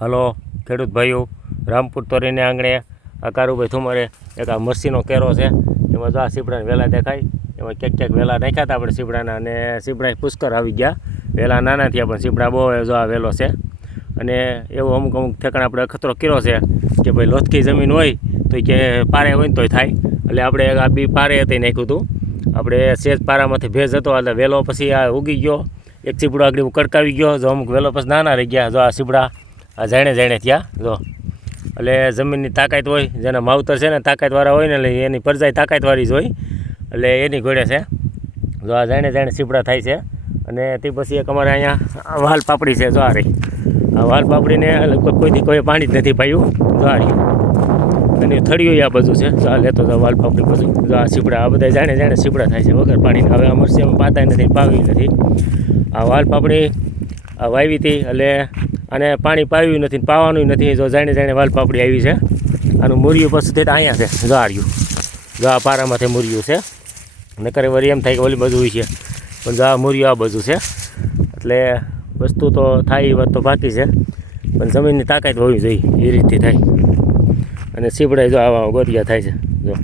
Hello ખેડૂત ભાઈઓ, રામપુર તોરીને આંગણે આ કારુભાઈ થુમરે એક આ મરસીનો કેરો છે. એમાં જો આ સીપડાને વેલા દેખાય, એમાં ક્યાંક વેલા નાખ્યા હતા આપણે સીપડાના, અને સીપડા પુષ્કર આવી ગયા. વેલા નાના થયા પણ સીપડા બહુ જો આ વેલો છે. અને એવું અમુક ઠેકાણે આપણે અખતરો કર્યો છે કે ભાઈ લોથકી જમીન હોય તો કે પારે હોય ને તોય થાય. એટલે આપણે આ બી પારે હતી નાખ્યું હતું. આપણે સેજ પારામાંથી ભેજ હતો એટલે વેલો પછી આ ઉગી ગયો. એક સીપડો આગળ કડકાવી ગયો, જો અમુક વેલો પછી નાના રહી ગયા. જો આ સીપડા આ જાણે થયા જો. એટલે જમીનની તાકાત હોય, જેના માવતર છે ને તાકાતવાળા હોય ને, એટલે એની પરજાઈ તાકાતવાળી જ હોય, એટલે એની ઘોડે છે. જો આ જાણે સીપડા થાય છે. અને તે પછી એક અમારે અહીંયા વાલ પાપડી છે. જો આ રહી આ વાલ પાપડીને લગભગ કોઈ પાણી જ નથી પાયું. જો આ રહ્યું અને થળિયું આ બધું છે. જો આ લેતો જો વાલ પાપડી બધું. જો આ સીપડા આ બધા જાણે સીપડા થાય છે વગર પાણીને. હવે આ મરસીમાં પાતા નથી, પાવી નથી. આ વાલ પાપડી આ વાવી હતી એટલે અને પાણી પાવ્યું નથી, પાવાનું નથી. જો જાણે વાલ પાપડી આવી છે. આનું મૂર્યું પછી તો અહીંયા છે. જો આ રહ્યું, જો આ પારામાંથી મૂર્યું છે. નકર વળી એમ થાય કે ઓલી બધું હોય છે, પણ જો આ મૂર્યું આ બધું છે. એટલે વસ્તુ તો થાય એ વાત તો બાકી છે, પણ જમીનની તાકાત હોવી જોઈએ એ રીતથી થાય. અને સીપડા જો આવા ગોતિયા થાય છે જો.